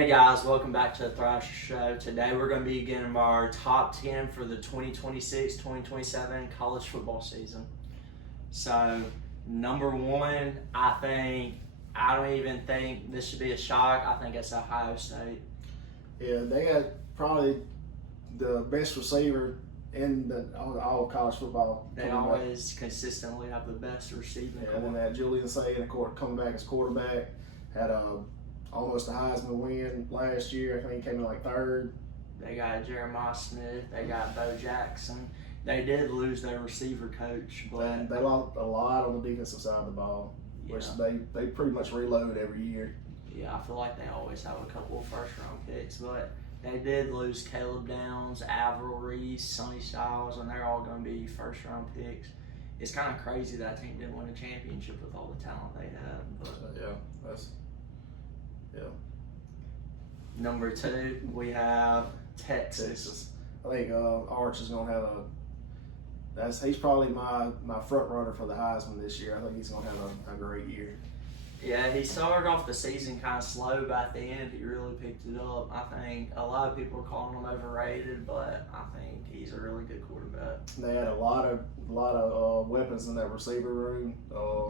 Hey guys, welcome back to the Thrasher Show. Today we're going to be getting our top 10 for the 2026-2027 college football season. So, number one, I don't even think this should be a shock. I think it's Ohio State. Yeah, they got probably the best receiver in all of college football. They always consistently have the best receiving core. And then they had Julian Sayin coming back as quarterback. Had almost a Heisman win last year. I think he came in like third. They got Jeremiah Smith. They got Bo Jackson. They did lose their receiver coach, but they lost a lot on the defensive side of the ball, which they pretty much reload every year. Yeah, I feel like they always have a couple of first-round picks, but they did lose Caleb Downs, Avril Reese, Sonny Styles, and they're all going to be first-round picks. It's kind of crazy that team didn't win a championship with all the talent they had. But Number two, we have Texas. I think Arch is going to have he's probably my front runner for the Heisman this year. I think he's going to have a great year. Yeah, he started off the season kind of slow, but at the end he really picked it up. I think a lot of people are calling him overrated, but I think he's a really good quarterback. They had a lot of weapons in that receiver room.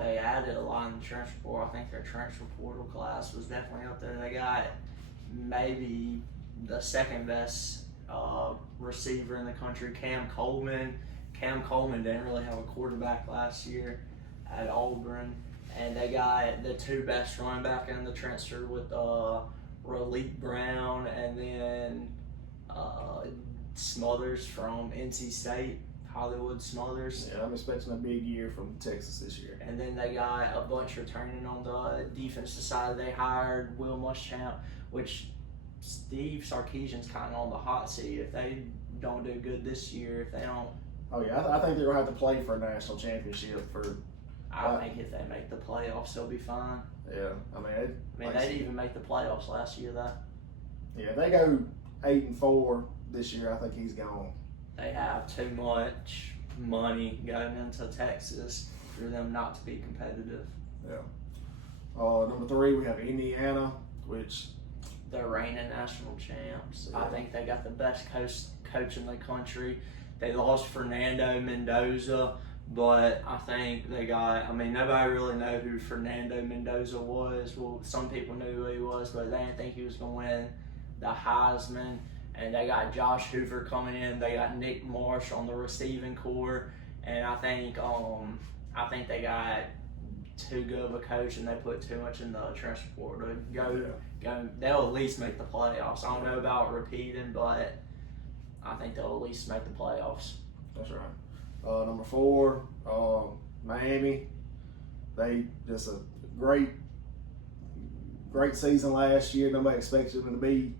They added a lot in the transfer portal. I think their transfer portal class was definitely up there. They got maybe the second best receiver in the country, Cam Coleman. Cam Coleman didn't really have a quarterback last year at Auburn. And they got the two best running back in the transfer with Raleek Brown and then Smothers from NC State, Hollywood Smothers. Yeah, I'm expecting a big year from Texas this year. And then they got a bunch returning on the defensive side. They hired Will Muschamp, which Steve Sarkisian's kind of on the hot seat. If they don't do good this year, if they don't. Oh yeah, I think they're gonna have to play for a national championship for. I think if they make the playoffs, they'll be fine. Yeah, they didn't even make the playoffs last year, though. Yeah, if they go 8-4 this year, I think he's gone. They have too much money going into Texas for them not to be competitive. Yeah. Number three, we have Indiana, which they're reigning national champs. Yeah. I think they got the best coach in the country. They lost Fernando Mendoza. But I think they got, nobody really knew who Fernando Mendoza was. Well, some people knew who he was, but they didn't think he was going to win the Heisman. And they got Josh Hoover coming in. They got Nick Marsh on the receiving corps. And I think they got too good of a coach, and they put too much in the transfer portal to go. They'll at least make the playoffs. I don't know about repeating, but I think they'll at least make the playoffs. That's right. Number four, Miami. They just a great season last year. Nobody expected them to be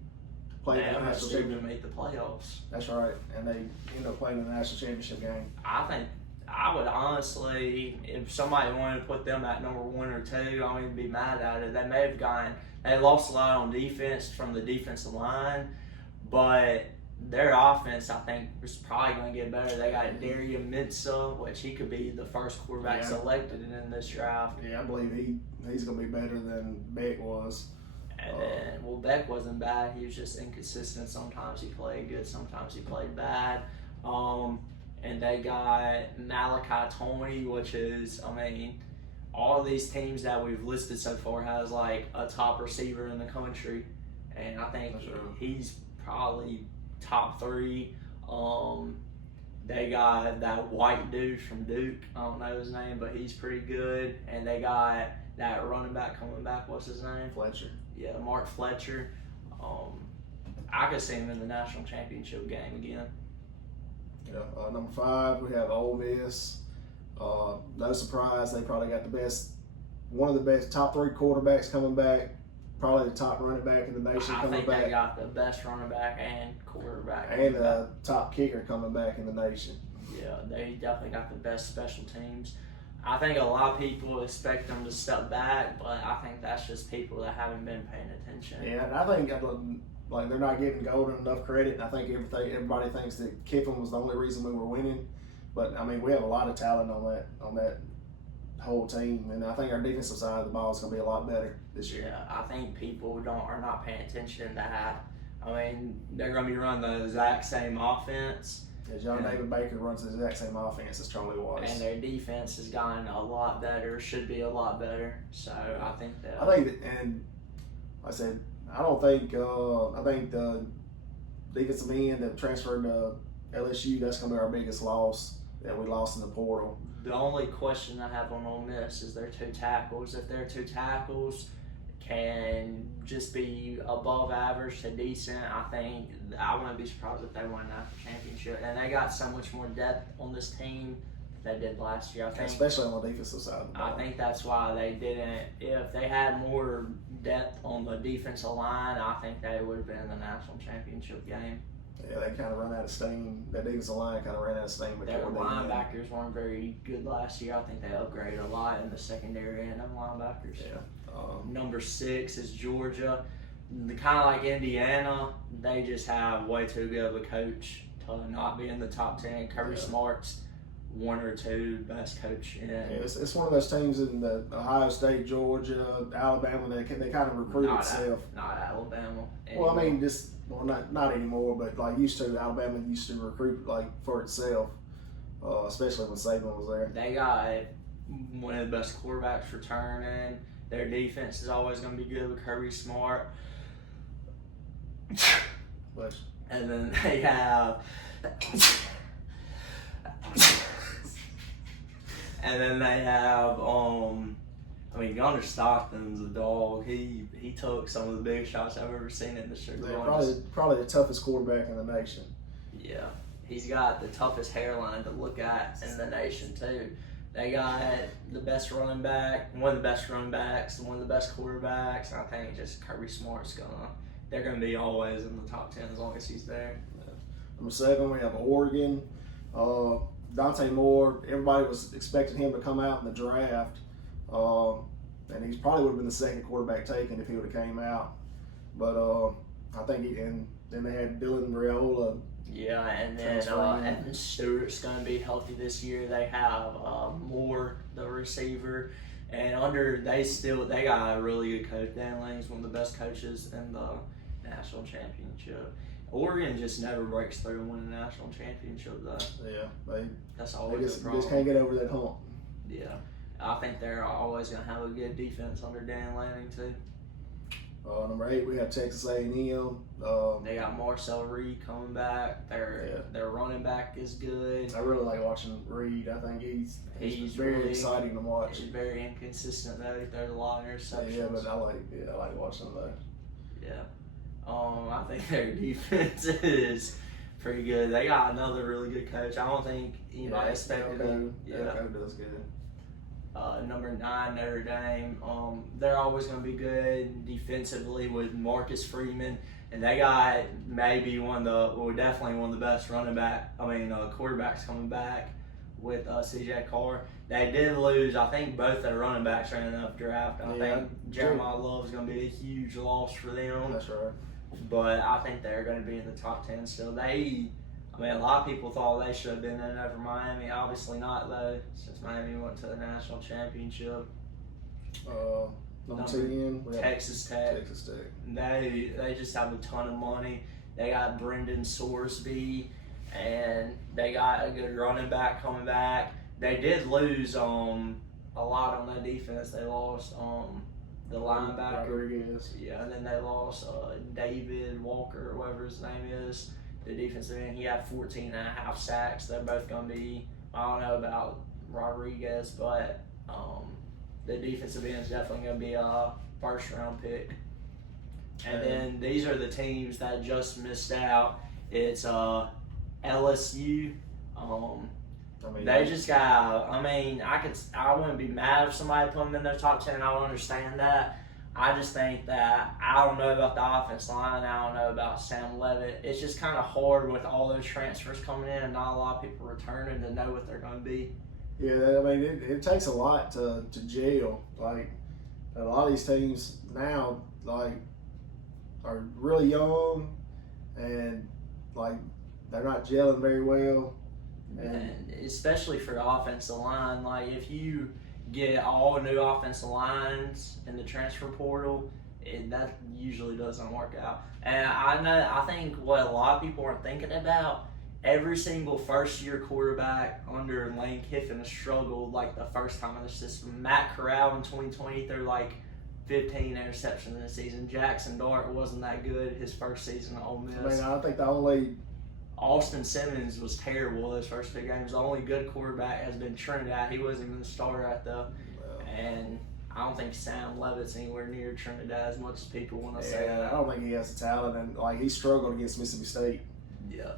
playing in the national championship. Make the playoffs. That's right, and they end up playing in the national championship game. I would honestly, if somebody wanted to put them at number one or two, I don't even be mad at it. They lost a lot on defense from the defensive line, but their offense, I think, is probably going to get better. They got Darian Mitchell, which he could be the first quarterback selected in this draft. Yeah, I believe he's going to be better than Beck was. And then, Beck wasn't bad. He was just inconsistent. Sometimes he played good, sometimes he played bad. And they got Malachi Tony, which is, all of these teams that we've listed so far has like a top receiver in the country. And I think he's probably top three. They got that white dude from Duke. I don't know his name, but he's pretty good. And they got that running back coming back. What's his name? Fletcher. Yeah, Mark Fletcher. I could see him in the national championship game again. Yeah. Number five, we have Ole Miss. No surprise, they probably got one of the best top three quarterbacks coming back. Probably the top running back in the nation coming back. I think they got the best running back and quarterback. And the top kicker coming back in the nation. Yeah, they definitely got the best special teams. I think a lot of people expect them to step back, but I think that's just people that haven't been paying attention. Yeah, and I think they're not giving Golden enough credit, and I think everybody thinks that Kiffin was the only reason we were winning. But we have a lot of talent on that whole team, and I think our defensive side of the ball is going to be a lot better. this year. Yeah, I think people are not paying attention to that. I mean, they're going to be running the exact same offense. Yeah, John David Baker runs the exact same offense as Charlie Weiss. And their defense has gotten a lot better, should be a lot better. So I think that. And like I said, I think the defensive end that transferred to LSU, that's going to be our biggest loss that we lost in the portal. The only question I have on Ole Miss is their 2 tackles. If their 2 tackles can just be above average to decent, I think I wouldn't be surprised if they won that championship. And they got so much more depth on this team than they did last year. I think, especially on the defensive side of the ball. I think that's why they didn't. If they had more depth on the defensive line, I think they would have been in the national championship game. Yeah, they kind of run out of steam. That defensive line kind of ran out of steam. Their linebackers weren't very good last year. I think they upgraded a lot in the secondary and them linebackers. Yeah. Number 6 is Georgia. Kind of like Indiana, they just have way too good of a coach to not be in the top 10. Kirby Smart's 1 or 2 best coach in. Yeah, it's one of those teams in the Ohio State, Georgia, Alabama. They kind of recruit itself. Not Alabama. Anymore. Well, I mean, not anymore, but like used to. Alabama used to recruit like for itself, especially when Saban was there. They got one of the best quarterbacks returning. Their defense is always going to be good with Kirby Smart. And then they have Gunnar Stockton's a dog. He took some of the biggest shots I've ever seen in the Sugar Bowl. Probably the toughest quarterback in the nation. Yeah. He's got the toughest hairline to look at in the nation too. They got the best running back, one of the best running backs, one of the best quarterbacks. I think just Kirby Smart's they're gonna be always in the top 10 as long as he's there. Number 7, we have Oregon. Dante Moore. Everybody was expecting him to come out in the draft, and he probably would have been the second quarterback taken if he would have came out. But I think and then they had Dylan Raiola. Yeah, and then Evan Stewart's going to be healthy this year. They have Moore, the receiver, and they got a really good coach. Dan Lanning's one of the best coaches in the national championship. Oregon just never breaks through and win a national championship, though. Yeah, that's always the problem. They just can't get over that hump. Yeah, I think they're always going to have a good defense under Dan Lanning too. Number 8, we have Texas A&M. They got Marcel Reed coming back. Their running back is good. I really like watching Reed. I think he's very really exciting to watch. He's very inconsistent though. He throws a lot of interceptions. Yeah, but I like watching him though. Yeah. I think their defense is pretty good. They got another really good coach. I don't think anybody expected him. Elko does good. Number 9, Notre Dame. They're always going to be good defensively with Marcus Freeman, and they got definitely one of the best quarterbacks coming back with CJ Carr. They did lose. I think both their running backs ran enough draft. I think Jeremiah Love is going to be a huge loss for them. That's right. But I think they're going to be in the top 10 still. A lot of people thought they should have been in over Miami. Obviously not, though, since Miami went to the national championship. Number 10, Texas Tech. They just have a ton of money. They got Brendan Sorsby, and they got a good running back coming back. They did lose a lot on that defense. They lost the linebacker. Rodriguez. Yeah, and then they lost David Walker, or whatever his name is. The defensive end, he had 14.5 sacks. They're both going to be, I don't know about Rodriguez, but the defensive end is definitely going to be a first-round pick. And then these are the teams that just missed out. It's LSU. They just got. I wouldn't be mad if somebody put them in their top 10. I would understand that. I just think that I don't know about the offense line. I don't know about Sam Levitt. It's just kind of hard with all those transfers coming in and not a lot of people returning to know what they're going to be. Yeah, it takes a lot to gel. Like, a lot of these teams now, are really young and, they're not gelling very well. And especially for the offensive line, if you get all new offensive lines in the transfer portal, that usually doesn't work out. And I think what a lot of people aren't thinking about, every single first-year quarterback under Lane Kiffin has struggled like the first time in the system. Matt Corral in 2020 threw like 15 interceptions in the season. Jackson Dart wasn't that good his first season at Ole Miss. I mean, I think the only Austin Simmons was terrible those first 2 games. The only good quarterback has been Trinidad. He wasn't even the starter at the and I don't think Sam Levitt's anywhere near Trinidad as much as people want to say that. I don't think he has the talent, and like he struggled against Mississippi State. Yeah.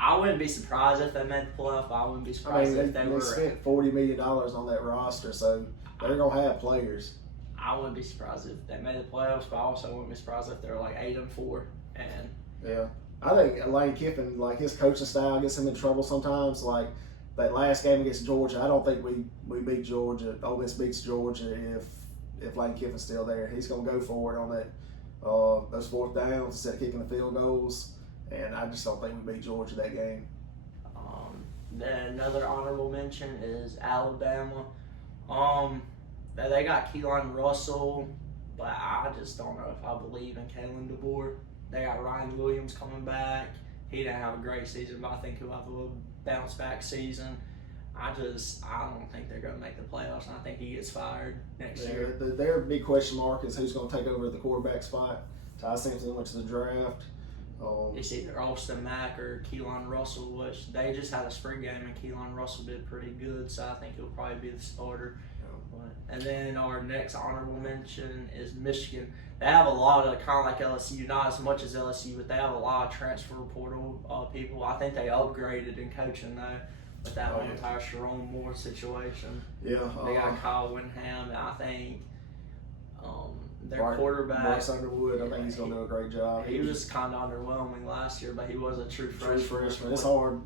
I wouldn't be surprised if they made the playoff. I wouldn't be surprised if they were. They spent $40 million on that roster, so they're gonna have players. I wouldn't be surprised if they made the playoffs, but I also wouldn't be surprised if they're like 8-4. And yeah, I think Lane Kiffin, like his coaching style, gets him in trouble sometimes. Like that last game against Georgia, I don't think we beat Georgia. Ole Miss beats Georgia if Lane Kiffin's still there. He's gonna go for it on that those 4th downs instead of kicking the field goals. And I just don't think we beat Georgia that game. Then another honorable mention is Alabama. They got Keelan Russell, but I just don't know if I believe in Kalen DeBoer. They got Ryan Williams coming back. He didn't have a great season, but I think he'll have a little bounce back season. I don't think they're going to make the playoffs, and I think he gets fired next year. Their big question mark is who's going to take over the quarterback spot. Ty Simpson went to the draft. It's either Austin Mack or Keelan Russell, which they just had a spring game, and Keelan Russell did pretty good, so I think he'll probably be the starter. And then our next honorable mention is Michigan. They have a lot of, kind of like LSU, not as much as LSU, but they have a lot of transfer portal people. I think they upgraded in coaching, though, with that entire Sharon Moore situation. Yeah. They got Kyle Winham, and I think their quarterback, Bryce Underwood, I think he's going to do a great job. He was kind of underwhelming last year, but he was a true freshman. It's hard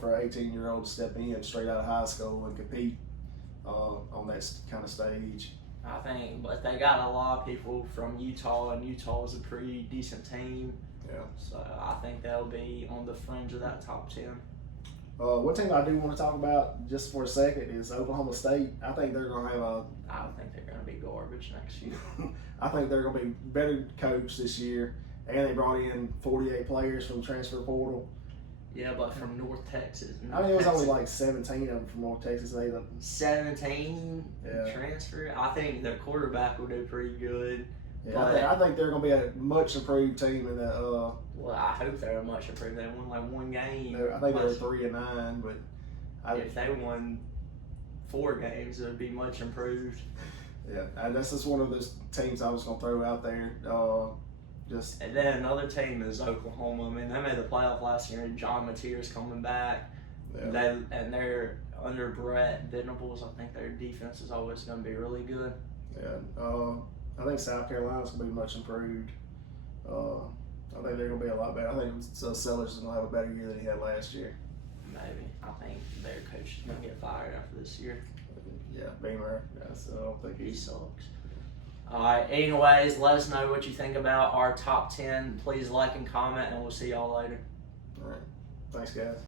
for an 18-year-old to step in straight out of high school and compete on that kind of stage. I think, but they got a lot of people from Utah, and Utah is a pretty decent team. Yeah. So I think they'll be on the fringe of that top 10. One team I do want to talk about just for a second is Oklahoma State. I think they're going to have I don't think they're going to be garbage next year. I think they're going to be better coached this year, and they brought in 48 players from the transfer portal. Yeah, but from North Texas. I mean, it was only like 17 of them from North Texas. 17 transfer? I think their quarterback will do pretty good. Yeah, I think they're going to be a much improved team in that. Well, I hope they're a much improved. They won like 1 game. I think they're 3-9, but if they won 4 games, it would be much improved. Yeah, and that's just one of those teams I was going to throw out there. And then another team is Oklahoma. I mean, they made the playoff last year, and John Mateer's coming back. Yeah. They're under Brett Venables. I think their defense is always going to be really good. Yeah, I think South Carolina's going to be much improved. I think they're going to be a lot better. I think Sellers is going to have a better year than he had last year. Maybe. I think their coach is going to get fired after this year. Yeah, Beamer. Yeah, so I don't think he sucks. Alright, anyways, let us know what you think about our top 10. Please like and comment, and we'll see y'all later. Alright. Thanks, guys.